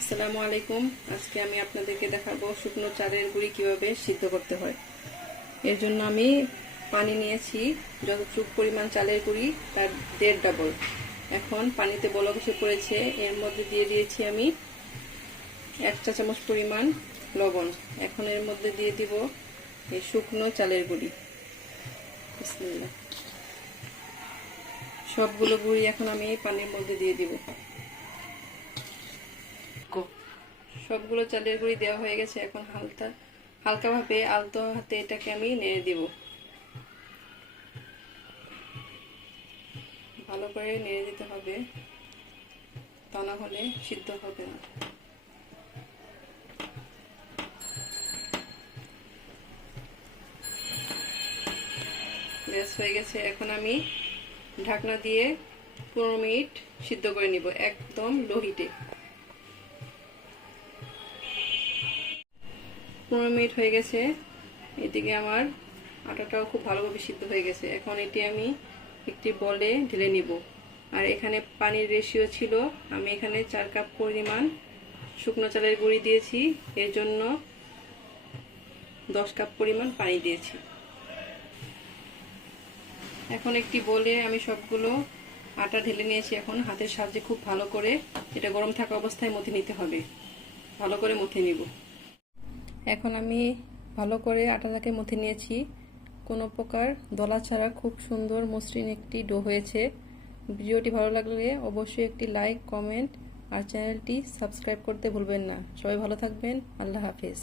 আসসালামু আলাইকুম। আজকে আমি আপনাদেরকে দেখাবো শুকনো চালের গুঁড়ি কীভাবে সিদ্ধ করতে হয়। এর জন্য আমি পানি নিয়েছি, যতটুকু পরিমাণ চালের গুঁড়ি, তার দেড় ডাবল। এখন পানিতে বলক এসে পড়েছে, এর মধ্যে দিয়ে দিয়েছি আমি এক চা চামচ পরিমাণ লবণ। এখন এর মধ্যে দিয়ে দিব এই শুকনো চালের গুঁড়ি। সবগুলো গুঁড়ি এখন আমি পানির মধ্যে দিয়ে দিব। সবগুলো চালের গুঁড়ি দেওয়া হয়ে গেছে এখন হালকা, হালকাভাবে আলতো হাতে এটাকে আমি নেড়ে দিব। ভালো করে নেড়ে দিতে হবে। তা না হলে সিদ্ধ হবে না। ব্যাস, হয়ে গেছে। এখন আমি ঢাকনা দিয়ে পনেরো মিনিট সিদ্ধ করে নিব একদম লো হিটে পনেরো মিনিট হয়ে গেছে। এদিকে আমার আটাটাও খুব ভালোভাবে সিদ্ধ হয়ে গেছে। এখন এটি আমি একটি বলে ঢেলে নিব। আর এখানে পানির রেশিও ছিল, আমি এখানে চার কাপ পরিমাণ শুকনো চালের গুঁড়ি দিয়েছি। এর জন্য দশ কাপ পরিমাণ পানি দিয়েছি। এখন একটি বলে আমি সবগুলো আটা ঢেলে নিয়েছি। এখন হাতের সাহায্যে খুব ভালো করে এটা গরম থাকা অবস্থায় মথে নিতে হবে। ভালো করে মথে নিব। এখন আমি ভালো করে আটাটাকে মুথে নিয়েছি। কোনো প্রকার দলা ছাড়া খুব সুন্দর মসৃণ একটি ডো হয়েছে। ভিডিওটি ভালো লাগলে অবশ্যই একটি লাইক, কমেন্ট আর চ্যানেলটি সাবস্ক্রাইব করতে ভুলবেন না। সবাই ভালো থাকবেন। আল্লাহ হাফেজ।